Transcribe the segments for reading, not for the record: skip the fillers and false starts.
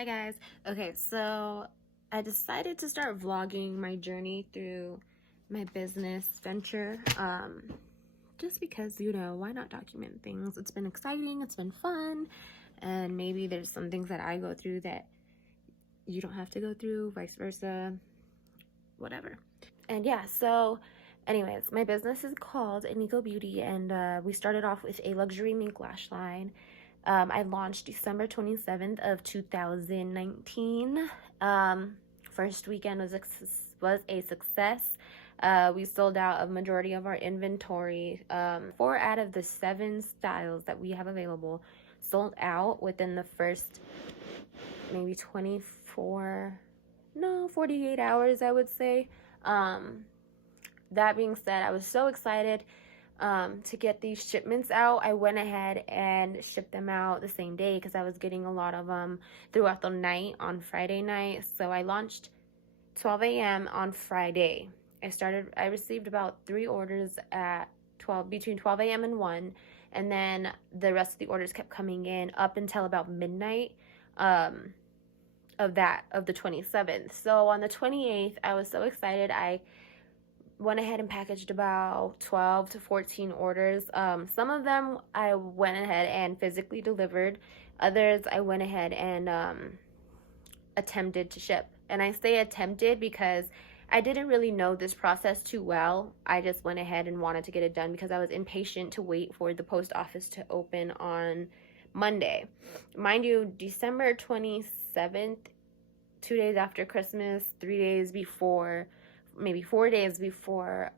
Hi guys. Okay, so I decided to start vlogging my journey through my business venture. Just because, why not document things? It's been exciting, it's been fun, and maybe there's some things that I go through that you don't have to go through, vice versa, whatever. And yeah, so anyways, my business is called Nikole Beauty, and we started off with a luxury mink lash line. I launched December 27th of 2019. First weekend was a success. We sold out a majority of our inventory. 4 out of the 7 styles that we have available sold out within the first maybe 48 hours, I would say. That being said, I was so excited to get these shipments out. I went ahead and shipped them out the same day because I was getting a lot of them throughout the night on Friday night. So I launched 12 a.m. on Friday. I received about 3 orders at between 12 a.m. and 1, and then the rest of the orders kept coming in up until about midnight of the 27th. So on the 28th, I was so excited. I went ahead and packaged about 12 to 14 orders. Some of them I went ahead and physically delivered. Others I went ahead and attempted to ship. And I say attempted because I didn't really know this process too well. I just went ahead and wanted to get it done because I was impatient to wait for the post office to open on Monday. Mind you, December 27th, 2 days after Christmas, 3 days before, maybe 4 days before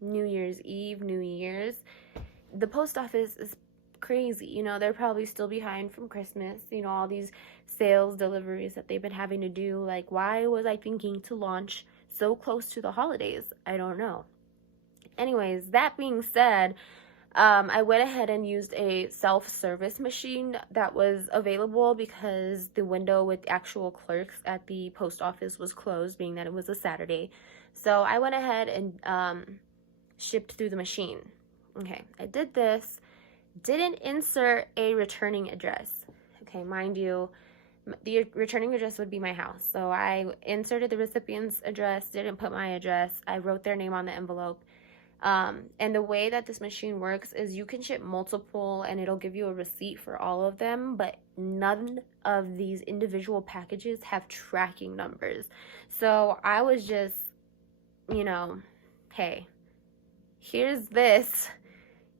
New Year's Eve, New Year's. The post office is crazy. They're probably still behind from Christmas. All these sales deliveries that they've been having to do. Like, why was I thinking to launch so close to the holidays? I don't know. Anyways, that being said, I went ahead and used a self-service machine that was available because the window with actual clerks at the post office was closed, being that it was a Saturday. So I went ahead and shipped through the machine. Okay, I did this. Didn't insert a returning address. Okay, mind you, the returning address would be my house. So I inserted the recipient's address, didn't put my address. I wrote their name on the envelope. And the way that this machine works is you can ship multiple and it'll give you a receipt for all of them, but none of these individual packages have tracking numbers. So I was just, hey, here's this,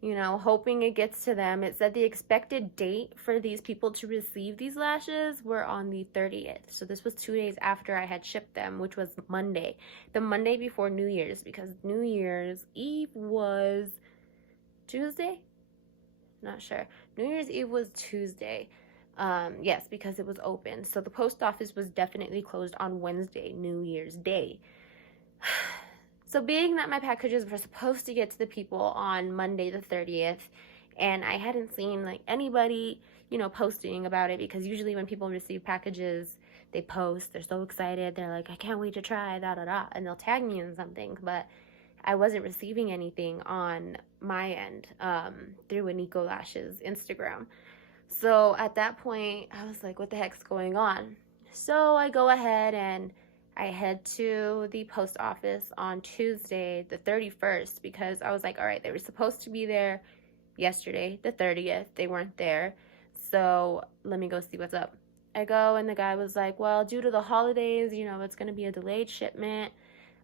hoping it gets to them. It said the expected date for these people to receive these lashes were on the 30th. So this was 2 days after I had shipped them, which was Monday. The Monday before New Year's, because New Year's Eve was Tuesday? Not sure. New Year's Eve was Tuesday. Yes, because it was open. So the post office was definitely closed on Wednesday, New Year's Day. So being that my packages were supposed to get to the people on Monday the 30th, and I hadn't seen like anybody, posting about it, because usually when people receive packages, they post, they're so excited, they're like, I can't wait to try, and they'll tag me in something, but I wasn't receiving anything on my end through Nikole Lash's Instagram. So at that point, I was like, what the heck's going on? So I go ahead and I head to the post office on Tuesday, the 31st, because I was like, all right, they were supposed to be there yesterday, the 30th. They weren't there. So let me go see what's up. I go, and the guy was like, well, due to the holidays, it's going to be a delayed shipment.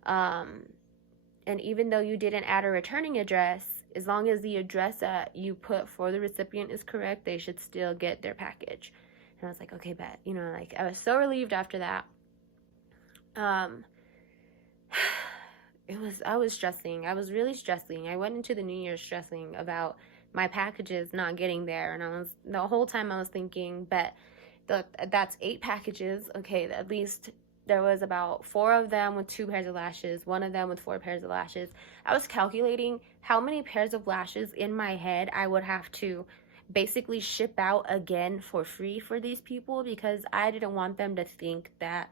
And even though you didn't add a returning address, as long as the address that you put for the recipient is correct, they should still get their package. And I was like, okay, bet. I was so relieved after that. I was stressing. I was really stressing. I went into the New Year stressing about my packages not getting there, and the whole time I was thinking, that's 8 packages. Okay, at least there was about 4 of them with 2 pairs of lashes, 1 of them with 4 pairs of lashes. I was calculating how many pairs of lashes in my head I would have to basically ship out again for free for these people, because I didn't want them to think that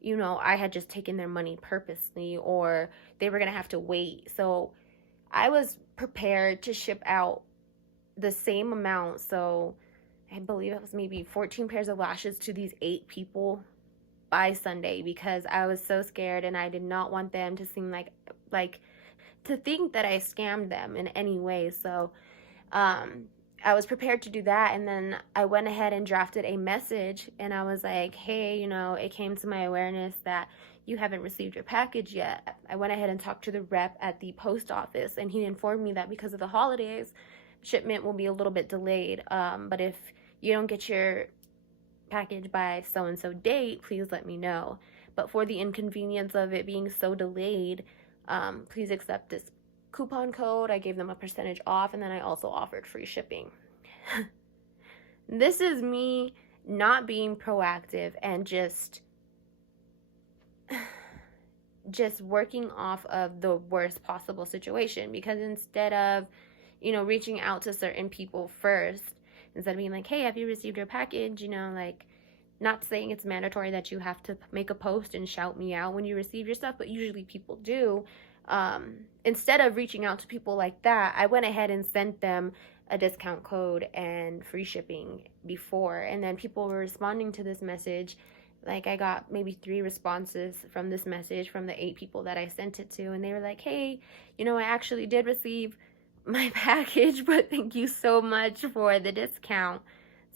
I had just taken their money purposely, or they were going to have to wait. So I was prepared to ship out the same amount. So I believe it was maybe 14 pairs of lashes to these 8 people by Sunday, because I was so scared and I did not want them to seem like to think that I scammed them in any way. So I was prepared to do that, and then I went ahead and drafted a message, and I was like, hey, it came to my awareness that you haven't received your package yet. I went ahead and talked to the rep at the post office, and he informed me that because of the holidays, shipment will be a little bit delayed, but if you don't get your package by so-and-so date, please let me know. But for the inconvenience of it being so delayed, please accept this coupon code. I gave them a percentage off, and then I also offered free shipping. This is me not being proactive and just working off of the worst possible situation, because instead of reaching out to certain people first, instead of being like, hey, have you received your package, not saying it's mandatory that you have to make a post and shout me out when you receive your stuff, but usually people do. Instead of reaching out to people like that, I went ahead and sent them a discount code and free shipping before, and then people were responding to this message. Like, I got maybe 3 responses from this message from the 8 people that I sent it to, and they were like, hey, I actually did receive my package, but thank you so much for the discount.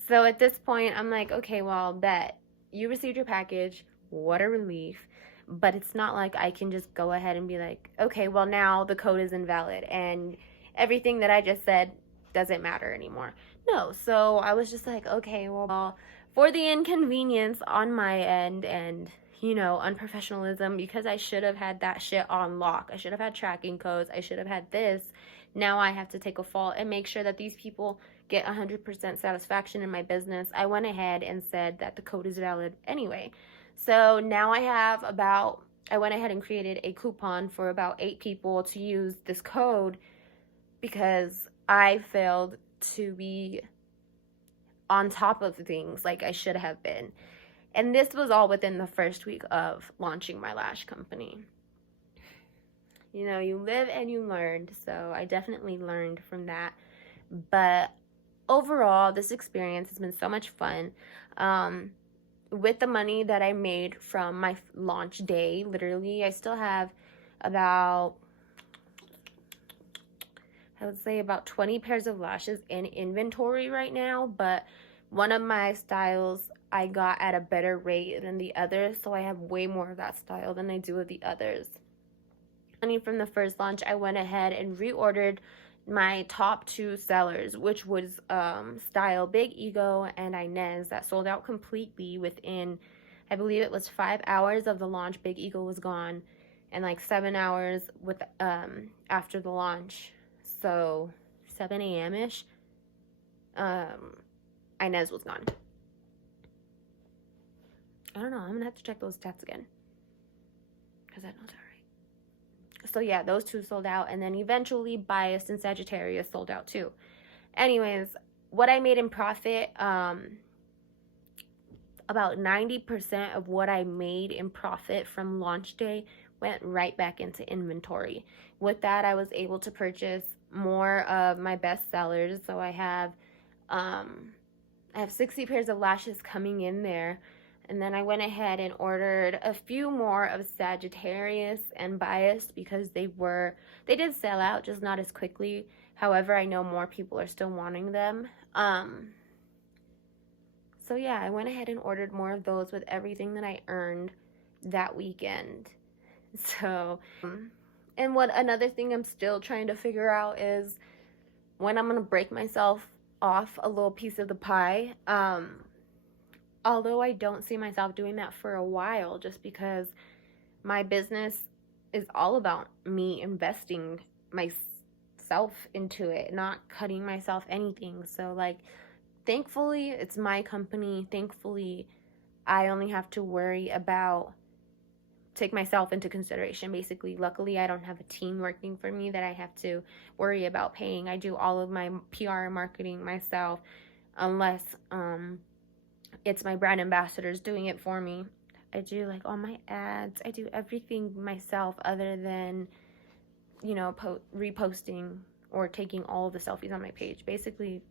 So at this point, I'm like, okay, well, I'll bet you received your package. What a relief. But it's not like I can just go ahead and be like, okay, well, now the code is invalid and everything that I just said doesn't matter anymore. No, so I was just like, okay, well, for the inconvenience on my end and, unprofessionalism, because I should have had that shit on lock. I should have had tracking codes. I should have had this. Now I have to take a fall and make sure that these people get 100% satisfaction in my business. I went ahead and said that the code is valid anyway. So now I went ahead and created a coupon for about 8 people to use this code, because I failed to be on top of things like I should have been. And this was all within the first week of launching my lash company. You live and you learn, so I definitely learned from that. But overall, this experience has been so much fun. With the money that I made from my launch day, literally, I still have about 20 pairs of lashes in inventory right now, but one of my styles I got at a better rate than the others, so I have way more of that style than I do of the others. Money from the first launch, I went ahead and reordered my top 2 sellers, which was style Big Ego and Inez, that sold out completely within, I believe it was 5 hours of the launch. Big Ego was gone, and like 7 hours after the launch, so 7 a.m. ish, Inez was gone. I don't know, I'm gonna have to check those stats again, because I know that. So yeah, those 2 sold out, and then eventually Biased and Sagittarius sold out too. Anyways, what I made in profit, about 90% of what I made in profit from launch day went right back into inventory. With that, I was able to purchase more of my best sellers. So I have 60 pairs of lashes coming in there. And then I went ahead and ordered a few more of Sagittarius and Biased, because they did sell out, just not as quickly. However, I know more people are still wanting them. So yeah, I went ahead and ordered more of those with everything that I earned that weekend. So, and another thing I'm still trying to figure out is when I'm going to break myself off a little piece of the pie. Although I don't see myself doing that for a while, just because my business is all about me investing myself into it, not cutting myself anything. So like, thankfully, it's my company. Thankfully, I only have to worry about take myself into consideration. Basically, luckily, I don't have a team working for me that I have to worry about paying. I do all of my PR and marketing myself, unless it's my brand ambassadors doing it for me. I do like all my ads. I do everything myself, other than, reposting or taking all of the selfies on my page. Basically,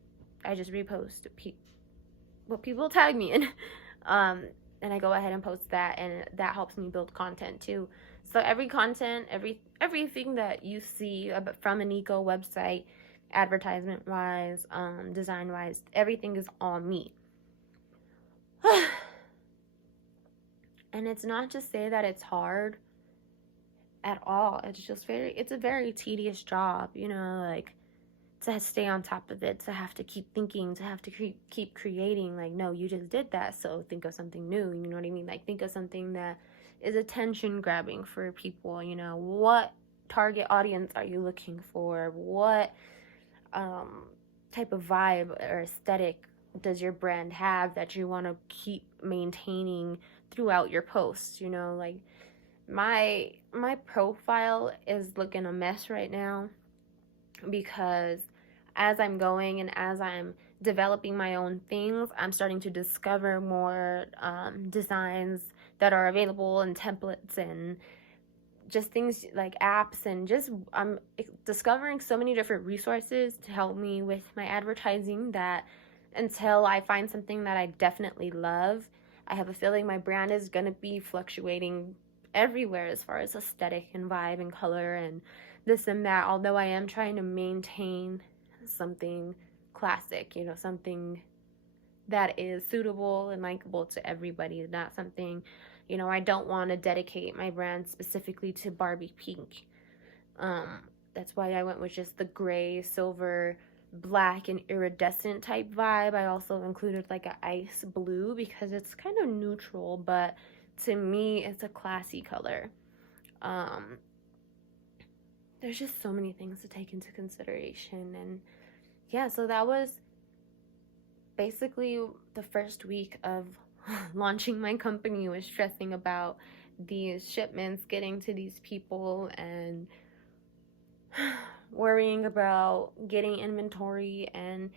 I just repost what people tag me in. um, and I go ahead and post that, and that helps me build content too. So every content, everything that you see from a Nikole website, advertisement wise, design wise, everything is on me. And it's not to say that it's hard at all. It's a very tedious job, you know, like, to stay on top of it, to have to keep thinking, to have to keep creating. Like, no, you just did that, so think of something new. You know what I mean? Like, think of something that is attention grabbing for people. You know, what target audience are you looking for? What type of vibe or aesthetic does your brand have that you want to keep maintaining throughout your posts? You know, like, my profile is looking a mess right now, because as I'm going and as I'm developing my own things, I'm starting to discover more designs that are available, and templates, and just things like apps, and just I'm discovering so many different resources to help me with my advertising, that until I find something that I definitely love, I have a feeling my brand is going to be fluctuating everywhere as far as aesthetic and vibe and color and this and that, although I am trying to maintain something classic, you know, something that is suitable and likable to everybody, not something, you know, I don't want to dedicate my brand specifically to Barbie pink. That's why I went with just the gray, silver, black, and iridescent type vibe. I also included like an ice blue because it's kind of neutral, but to me, it's a classy color. There's just so many things to take into consideration. And yeah, so that was basically the first week of launching my company, was stressing about these shipments getting to these people, and worrying about getting inventory and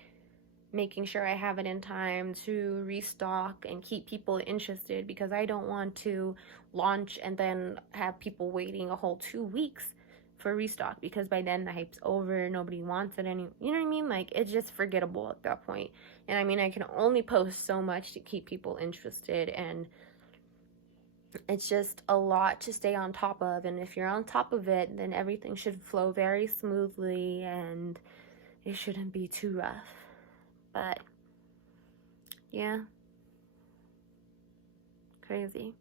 making sure I have it in time to restock and keep people interested, because I don't want to launch and then have people waiting a whole 2 weeks for restock, because by then the hype's over, nobody wants it any, you know what I mean? Like, it's just forgettable at that point. And I mean, I can only post so much to keep people interested, and it's just a lot to stay on top of. And if you're on top of it, then everything should flow very smoothly, and it shouldn't be too rough. But yeah, crazy.